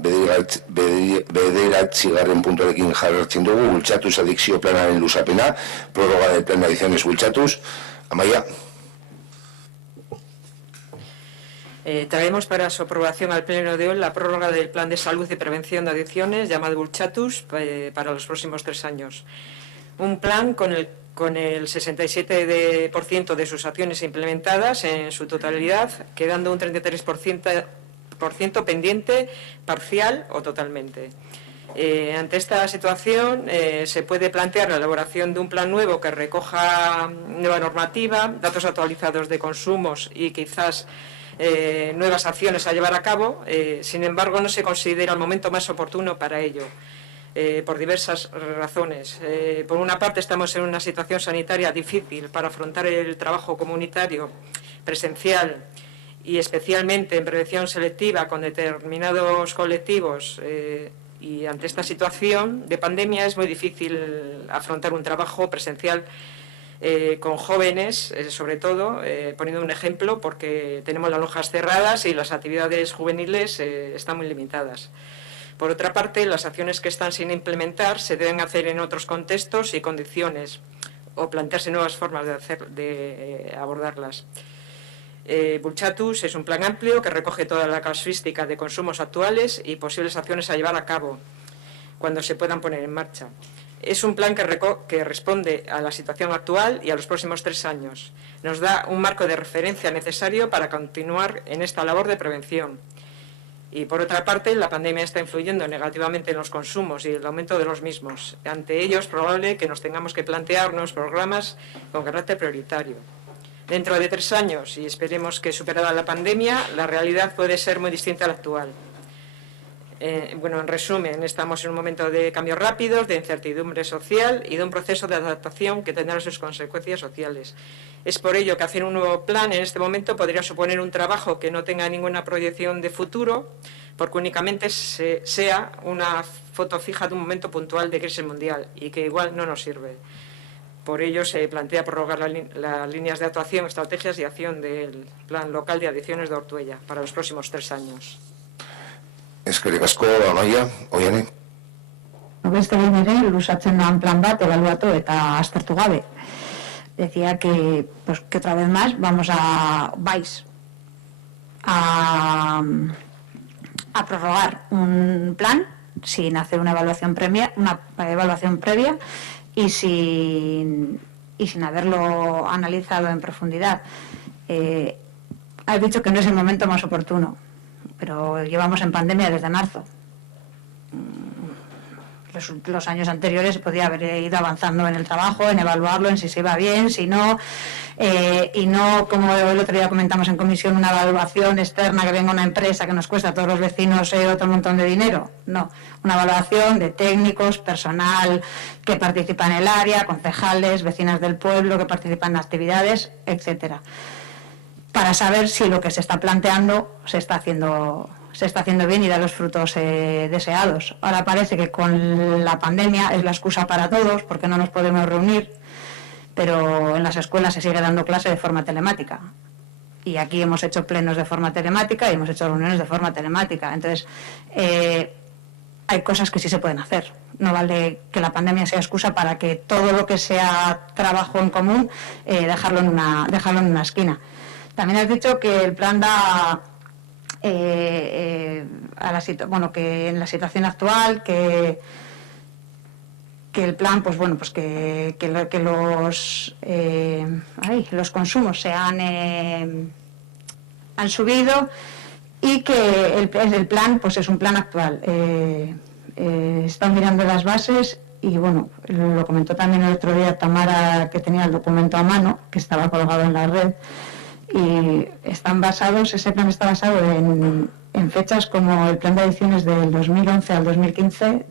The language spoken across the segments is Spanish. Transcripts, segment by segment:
bederatzigarren puntuarekin jarraitzen dugu, bultzatuz adikzio planaren luzapena, prórroga del plan de adicciones bultzatuz. Amaia. Traemos para su aprobación al Pleno de hoy la prórroga del Plan de Salud y Prevención de Adicciones, llamado Bultxatuz, para los próximos 3 años. Un plan con el 67% de sus acciones implementadas en su totalidad, quedando un 33% pendiente, parcial o totalmente. Ante esta situación se puede plantear la elaboración de un plan nuevo que recoja nueva normativa, datos actualizados de consumos y quizás nuevas acciones a llevar a cabo. Sin embargo, no se considera el momento más oportuno para ello. Por diversas razones. Por una parte, estamos en una situación sanitaria difícil para afrontar el trabajo comunitario presencial y especialmente en prevención selectiva con determinados colectivos, y ante esta situación de pandemia es muy difícil afrontar un trabajo presencial con jóvenes, sobre todo, poniendo un ejemplo, porque tenemos las lojas cerradas y las actividades juveniles están muy limitadas. Por otra parte, las acciones que están sin implementar se deben hacer en otros contextos y condiciones o plantearse nuevas formas de abordarlas. Bultxatuz es un plan amplio que recoge toda la casuística de consumos actuales y posibles acciones a llevar a cabo cuando se puedan poner en marcha. Es un plan que responde a la situación actual y a los próximos 3 años. Nos da un marco de referencia necesario para continuar en esta labor de prevención. Y por otra parte, la pandemia está influyendo negativamente en los consumos y el aumento de los mismos. Ante ello es probable que nos tengamos que plantear nuevos programas con carácter prioritario. Dentro de 3 años, y esperemos que superada la pandemia, la realidad puede ser muy distinta a la actual. En resumen, estamos en un momento de cambios rápidos, de incertidumbre social y de un proceso de adaptación que tendrá sus consecuencias sociales. Es por ello que hacer un nuevo plan en este momento podría suponer un trabajo que no tenga ninguna proyección de futuro, porque únicamente sea una foto fija de un momento puntual de crisis mundial y que igual no nos sirve. Por ello se plantea prorrogar las líneas de actuación, estrategias y acción del Plan Local de Adicciones de Ortuella para los próximos 3 años. Eskerrik asko, Amaia, Oiane. Beste behin ere, luzatzen doan plan bat ebaluatu eta aztertu gabe. Decía que otra vez más vais a prorrogar un plan sin hacer una evaluación previa y sin haberlo analizado en profundidad. Has dicho que no es el momento más oportuno, pero llevamos en pandemia desde marzo. Los años anteriores se podía haber ido avanzando en el trabajo, en evaluarlo, en si se iba bien, si no, y no, como el otro día comentamos en comisión, una evaluación externa que venga una empresa que nos cuesta a todos los vecinos otro montón de dinero. No, una evaluación de técnicos, personal que participa en el área, concejales, vecinas del pueblo que participan en actividades, etcétera, para saber si lo que se está planteando se está haciendo bien y da los frutos deseados. Ahora parece que con la pandemia es la excusa para todos porque no nos podemos reunir, pero en las escuelas se sigue dando clase de forma telemática. Y aquí hemos hecho plenos de forma telemática y hemos hecho reuniones de forma telemática. Entonces, hay cosas que sí se pueden hacer. No vale que la pandemia sea excusa para que todo lo que sea trabajo en común, dejarlo en una esquina. También has dicho que el plan da... que en la situación actual que el plan que los consumos han subido y que el plan es un plan actual. Están mirando las bases y lo comentó también el otro día Tamara, que tenía el documento a mano, que estaba colgado en la red, y ese plan está basado en fechas como el plan de adicciones del 2011 al 2015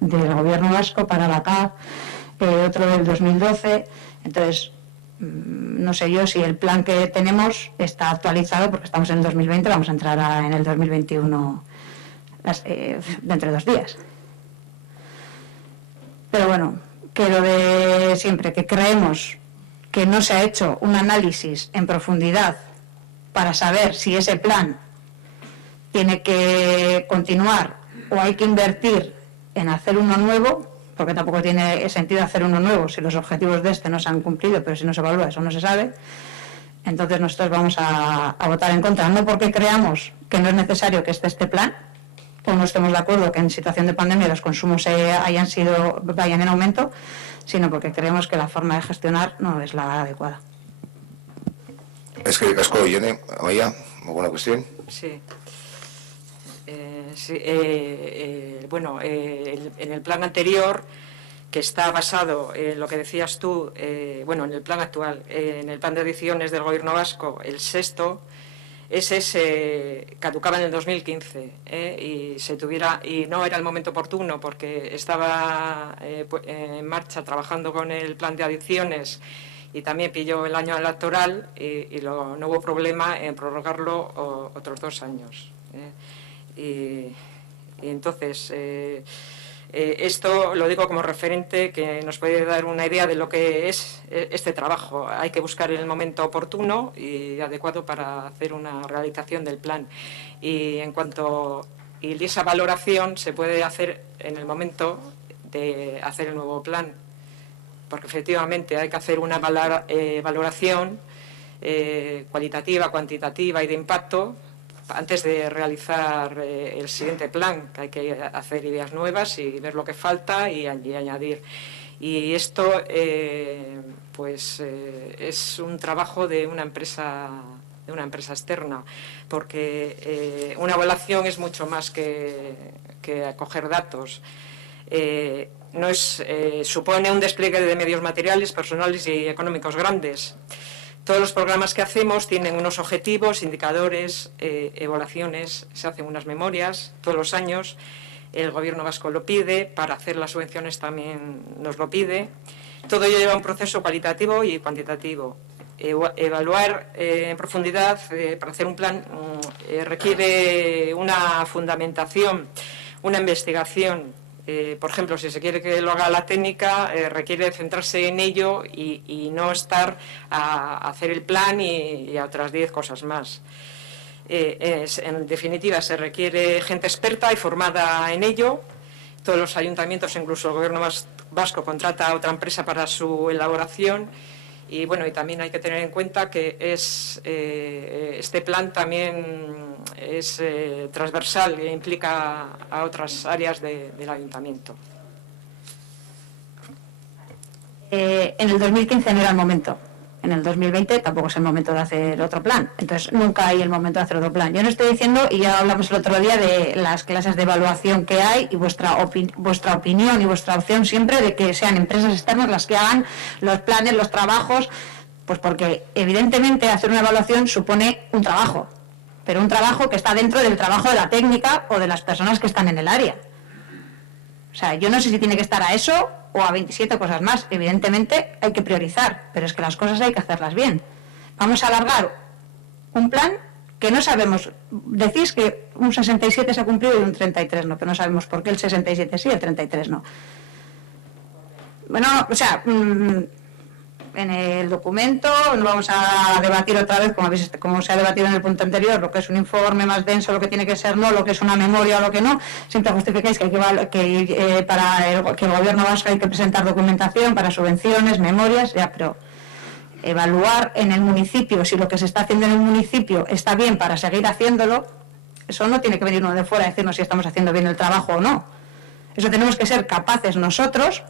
del gobierno vasco para la CAF, otro del 2012. Entonces, no sé yo si el plan que tenemos está actualizado, porque estamos en el 2020, vamos a entrar en el 2021 dentro de 2 días. Pero bueno, que lo de siempre, que creemos que no se ha hecho un análisis en profundidad para saber si ese plan tiene que continuar o hay que invertir en hacer uno nuevo, porque tampoco tiene sentido hacer uno nuevo si los objetivos de este no se han cumplido, pero si no se evalúa eso no se sabe. Entonces nosotros vamos a votar en contra, no porque creamos que no es necesario que esté este plan, o no estemos de acuerdo que en situación de pandemia los consumos vayan en aumento, sino porque creemos que la forma de gestionar no es la adecuada. Es que casco, Yone, Amaya, ¿alguna cuestión? Sí. Bueno, en el plan anterior, que está basado en lo que decías tú, bueno, en el plan actual, en el plan de adiciones del Gobierno vasco, el sexto, ese se caducaba en el 2015 y no era el momento oportuno porque estaba en marcha trabajando con el plan de adiciones y también pilló el año electoral y no hubo problema en prorrogarlo otros 2 años. Y entonces, esto lo digo como referente que nos puede dar una idea de lo que es este trabajo. Hay que buscar el momento oportuno y adecuado para hacer una realización del plan. Y esa valoración se puede hacer en el momento de hacer el nuevo plan, porque efectivamente hay que hacer una valoración cualitativa, cuantitativa y de impacto antes de realizar el siguiente plan, que hay que hacer ideas nuevas y ver lo que falta y añadir. Y esto es un trabajo de una empresa externa, porque una evaluación es mucho más que acoger datos. Supone un despliegue de medios materiales, personales y económicos grandes. Todos los programas que hacemos tienen unos objetivos, indicadores, evaluaciones, se hacen unas memorias todos los años. El Gobierno vasco lo pide, para hacer las subvenciones también nos lo pide. Todo ello lleva un proceso cualitativo y cuantitativo. Evaluar en profundidad para hacer un plan requiere una fundamentación, una investigación. Por ejemplo, si se quiere que lo haga la técnica, requiere centrarse en ello y no estar a hacer el plan y a otras 10 cosas más. En definitiva, se requiere gente experta y formada en ello. Todos los ayuntamientos, incluso el Gobierno vasco, contrata a otra empresa para su elaboración. Y bueno, y también hay que tener en cuenta que este plan también es transversal e implica a otras áreas del ayuntamiento. En el 2015 no era el momento. En el 2020 tampoco es el momento de hacer otro plan. Entonces, nunca hay el momento de hacer otro plan. Yo no estoy diciendo, y ya hablamos el otro día de las clases de evaluación que hay y vuestra opinión y vuestra opción siempre de que sean empresas externas las que hagan los planes, los trabajos, pues porque evidentemente hacer una evaluación supone un trabajo, pero un trabajo que está dentro del trabajo de la técnica o de las personas que están en el área. O sea, yo no sé si tiene que estar a eso o a 27 cosas más. Evidentemente hay que priorizar, pero es que las cosas hay que hacerlas bien. Vamos a alargar un plan que no sabemos. Decís que un 67 se ha cumplido y un 33 no, pero no sabemos por qué el 67 sí y el 33 no. Bueno, o sea, en el documento no vamos a debatir otra vez, como se ha debatido en el punto anterior, lo que es un informe más denso, lo que tiene que ser no, lo que es una memoria o lo que no. Siempre justificáis que para el Gobierno vasco hay que presentar documentación para subvenciones, memorias, ya, pero evaluar en el municipio si lo que se está haciendo en el municipio está bien para seguir haciéndolo, eso no tiene que venir uno de fuera a decirnos si estamos haciendo bien el trabajo o no. Eso tenemos que ser capaces nosotros,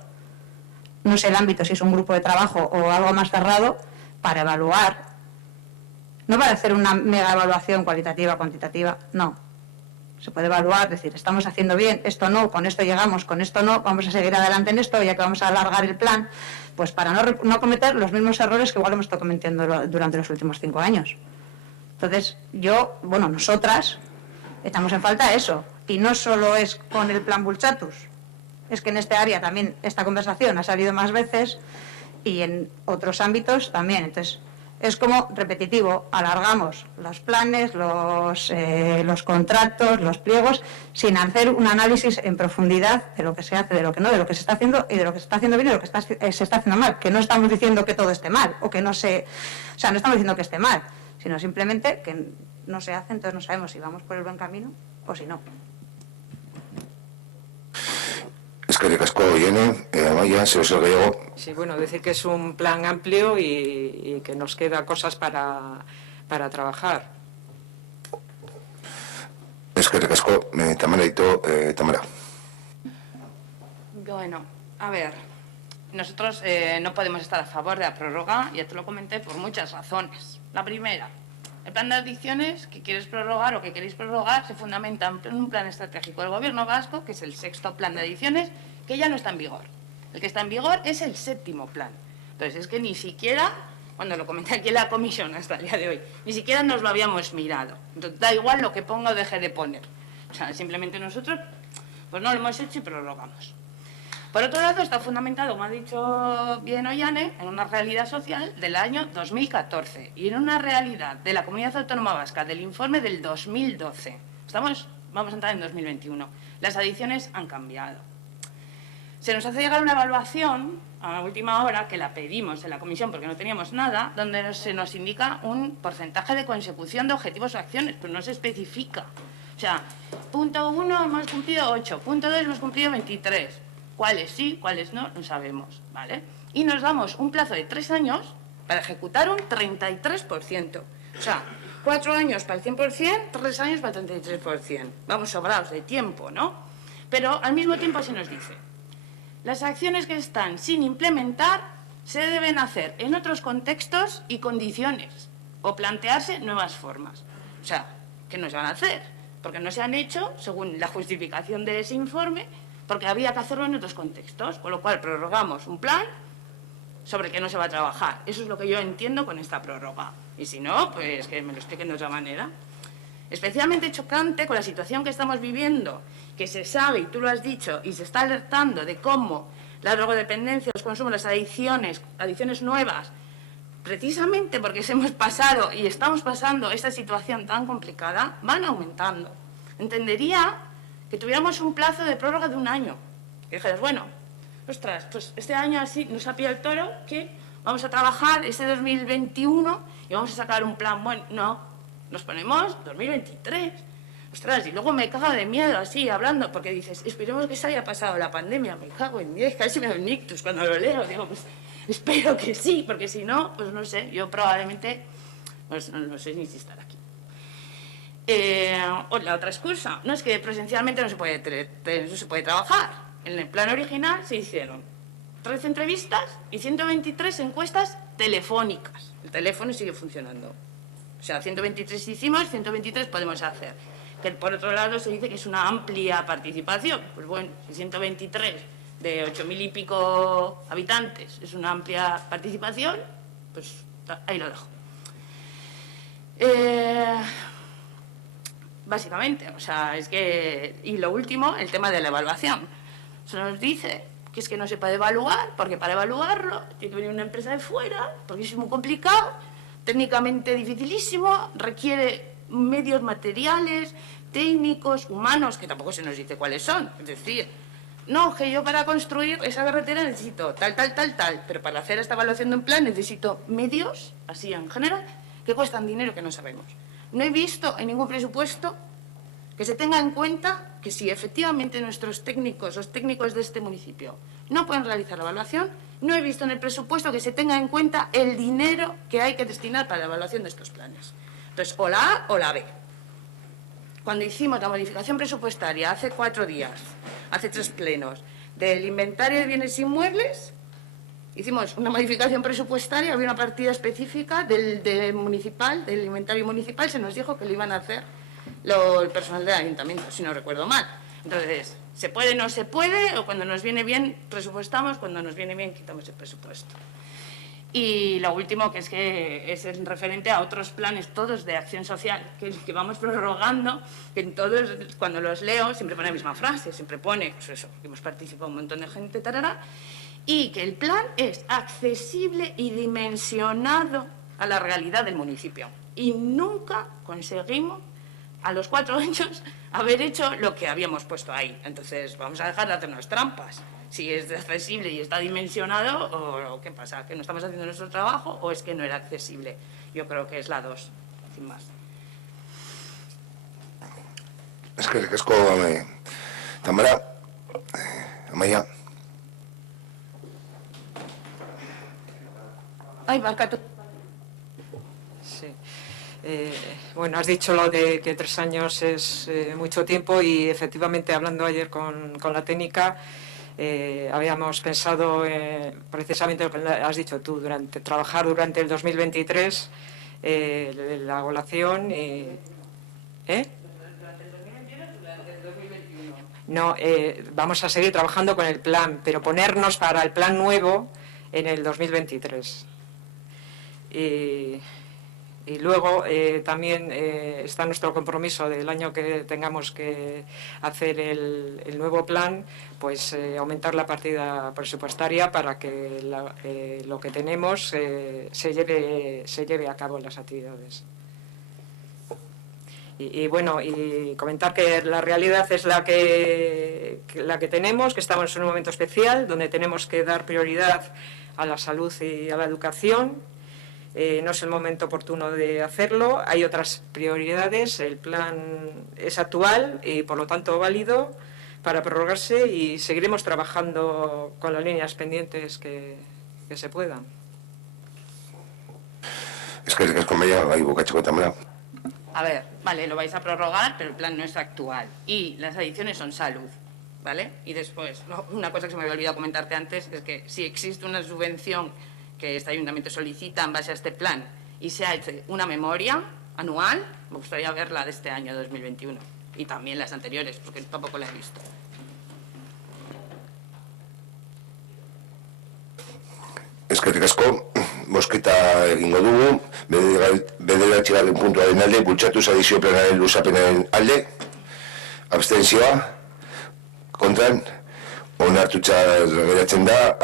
no sé el ámbito, si es un grupo de trabajo o algo más cerrado, para evaluar, no para hacer una mega evaluación cualitativa, cuantitativa, no. Se puede evaluar, decir, estamos haciendo bien, esto no, con esto llegamos, con esto no, vamos a seguir adelante en esto, ya que vamos a alargar el plan, pues para no cometer los mismos errores que igual hemos estado cometiendo durante los últimos 5 años. Entonces, nosotras, echamos en falta eso, y no solo es con el plan Bultzatus. Es que en este área también esta conversación ha salido más veces y en otros ámbitos también. Entonces, es como repetitivo, alargamos los planes, los contratos, los pliegos, sin hacer un análisis en profundidad de lo que se hace, de lo que no, de lo que se está haciendo y de lo que se está haciendo bien y de lo que se está haciendo mal. Que no estamos diciendo que todo esté mal, o que no estamos diciendo que esté mal, sino simplemente que no se hace, entonces no sabemos si vamos por el buen camino o si no. Eskerrik asko, Irene, Amaia, Sebastián Gallego. Sí, bueno, decir que es un plan amplio y que nos queda cosas para trabajar. Eskerrik asko, Tamara Ito, Tamara. Bueno, a ver, nosotros no podemos estar a favor de la prórroga, ya te lo comenté, por muchas razones. La primera, el plan de adicciones que quieres prorrogar o que queréis prorrogar se fundamenta en un plan estratégico del Gobierno vasco, que es el 6º plan de adicciones, que ya no está en vigor. El que está en vigor es el 7º plan. Entonces, es que ni siquiera, cuando lo comenté aquí en la comisión hasta el día de hoy, ni siquiera nos lo habíamos mirado. Entonces, da igual lo que ponga o deje de poner. O sea, simplemente nosotros pues no lo hemos hecho y prorrogamos. Por otro lado, está fundamentado, como ha dicho bien Ollane, en una realidad social del año 2014 y en una realidad de la Comunidad Autónoma Vasca del informe del 2012. Vamos a entrar en 2021. Las adicciones han cambiado. Se nos hace llegar una evaluación a última hora, que la pedimos en la comisión porque no teníamos nada, donde se nos indica un porcentaje de consecución de objetivos o acciones, pero no se especifica. O sea, punto 1 hemos cumplido 8, punto 2 hemos cumplido 23. Cuáles sí, cuáles no, no sabemos, ¿vale? Y nos damos un plazo de 3 años para ejecutar un 33%. O sea, 4 años para el 100%, 3 años para el 33%. Vamos sobrados de tiempo, ¿no? Pero al mismo tiempo se nos dice, las acciones que están sin implementar se deben hacer en otros contextos y condiciones o plantearse nuevas formas. O sea, ¿qué nos van a hacer? Porque no se han hecho, según la justificación de ese informe, porque había que hacerlo en otros contextos, con lo cual prorrogamos un plan sobre el que no se va a trabajar. Eso es lo que yo entiendo con esta prórroga. Y si no, pues que me lo expliquen de otra manera. Especialmente chocante con la situación que estamos viviendo, que se sabe, y tú lo has dicho, y se está alertando de cómo la drogodependencia, los consumos, las adicciones nuevas, precisamente porque hemos pasado y estamos pasando esta situación tan complicada, van aumentando. Entendería que tuviéramos un plazo de prórroga de 1 año. Que dijeras, bueno, ostras, pues este año así nos ha pillado el toro, que vamos a trabajar este 2021 y vamos a sacar un plan. Bueno, no, nos ponemos 2023. Ostras, y luego me cago de miedo así, hablando, porque dices, esperemos que se haya pasado la pandemia. Me cago en 10, casi me da un ictus cuando lo leo. Digo, pues espero que sí, porque si no, pues no sé, yo probablemente, pues no sé ni si estar aquí. La otra excusa, no es que presencialmente no se puede trabajar. En el plan original se hicieron 13 entrevistas y 123 encuestas telefónicas. El teléfono sigue funcionando. O sea, 123 hicimos, 123 podemos hacer. Que por otro lado se dice que es una amplia participación. Pues bueno, si 123 de 8.000 y pico habitantes es una amplia participación, pues ahí lo dejo. Básicamente, o sea, es que... Y lo último, el tema de la evaluación. Se nos dice que es que no se puede evaluar, porque para evaluarlo tiene que venir una empresa de fuera, porque es muy complicado, técnicamente dificilísimo, requiere medios materiales, técnicos, humanos, que tampoco se nos dice cuáles son. Es decir, no, que yo para construir esa carretera necesito tal, pero para hacer esta evaluación de un plan necesito medios, así en general, que cuestan dinero que no sabemos. No he visto en ningún presupuesto que se tenga en cuenta que si efectivamente nuestros técnicos, los técnicos de este municipio, no pueden realizar la evaluación, no he visto en el presupuesto que se tenga en cuenta el dinero que hay que destinar para la evaluación de estos planes. Entonces, o la A o la B. Cuando hicimos la modificación presupuestaria hace 4 días, hace 3 plenos, del inventario de bienes inmuebles, hicimos una modificación presupuestaria, había una partida específica del inventario municipal, se nos dijo que lo iban a hacer el personal del ayuntamiento, si no recuerdo mal. Entonces, ¿se puede, no se puede? O cuando nos viene bien presupuestamos, cuando nos viene bien quitamos el presupuesto. Y lo último, que es en referente a otros planes todos de acción social que vamos prorrogando, que en todos, cuando los leo, siempre pone la misma frase, siempre pone, pues eso, que hemos participado un montón de gente, tarara, y que el plan es accesible y dimensionado a la realidad del municipio. Y nunca conseguimos, a los 4 años, haber hecho lo que habíamos puesto ahí. Entonces, vamos a dejar de hacernos trampas. Si es accesible y está dimensionado, o ¿qué pasa? ¿Que no estamos haciendo nuestro trabajo o es que no era accesible? Yo creo que es la 2, sin más. Eskerrik asko, Tamara. Amaia. Ay, barkatu. Sí. Bueno, has dicho lo de que 3 años es mucho tiempo y efectivamente hablando ayer con la técnica habíamos pensado precisamente lo que has dicho tú, trabajar durante el 2023 la evaluación y... No, vamos a seguir trabajando con el plan, pero ponernos para el plan nuevo en el 2023. Y luego también está nuestro compromiso del año que tengamos que hacer el nuevo plan, pues aumentar la partida presupuestaria para que lo que tenemos se lleve a cabo en las actividades. Y bueno, y comentar que la realidad es la que tenemos, que estamos en un momento especial donde tenemos que dar prioridad a la salud y a la educación. No es el momento oportuno de hacerlo, hay otras prioridades, el plan es actual y por lo tanto válido para prorrogarse y seguiremos trabajando con las líneas pendientes que se puedan. Eskerrik asko, Amaia, bai bukatzeko, Tamara. A ver, vale, lo vais a prorrogar, pero el plan no es actual. Y las adiciones son salud, ¿vale? Y después, una cosa que se me había olvidado comentarte antes es que si existe una subvención que este ayuntamiento solicita en base a este plan y se ha hecho una memoria anual, me gustaría verla de este año 2021 y también las anteriores, porque tampoco la he visto. Eskerrik asko, bozketa egingo dugu, bederatzigarren puntuaren alde, bultzatuz adizio planaren luzapenaren alde, abstentzioa, kontran, onartuta geratzen da,